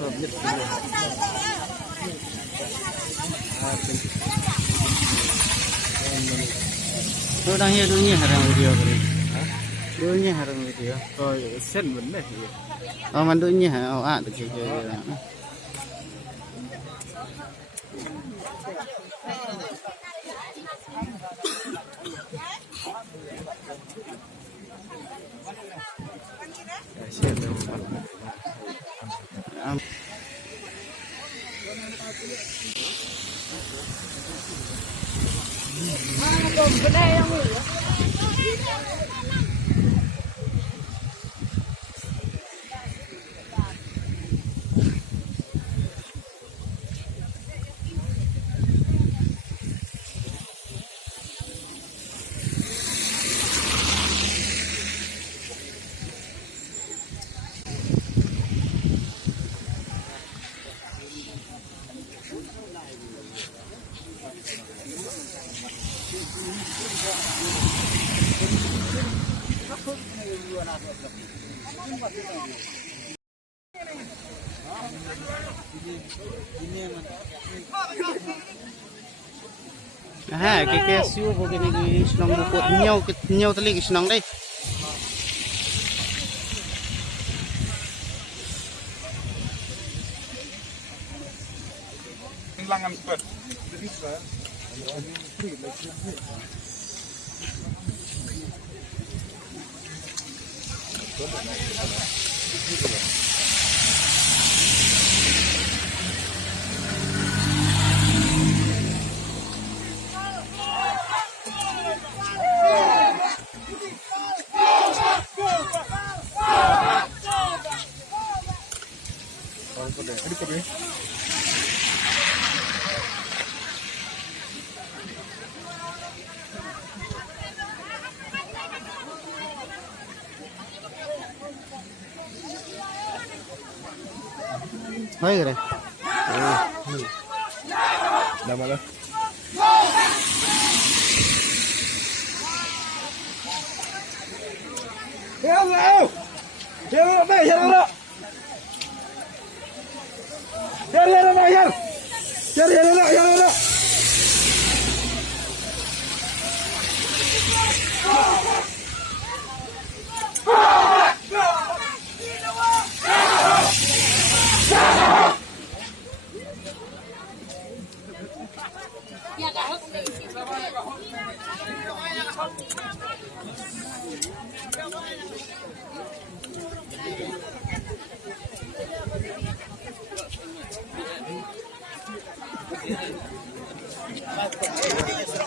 Tôi đang here dunia harang video kali. Dunia harang video. Kau sen bener ya. Oh mandunya oh ada kira. Cái siêu của cái sông nó cuộn nhau tới cái sông đây. Langan pet. Thôi rồi. Dah malah. Hello. Hello, mate. Hello. Hello, mate. Hello.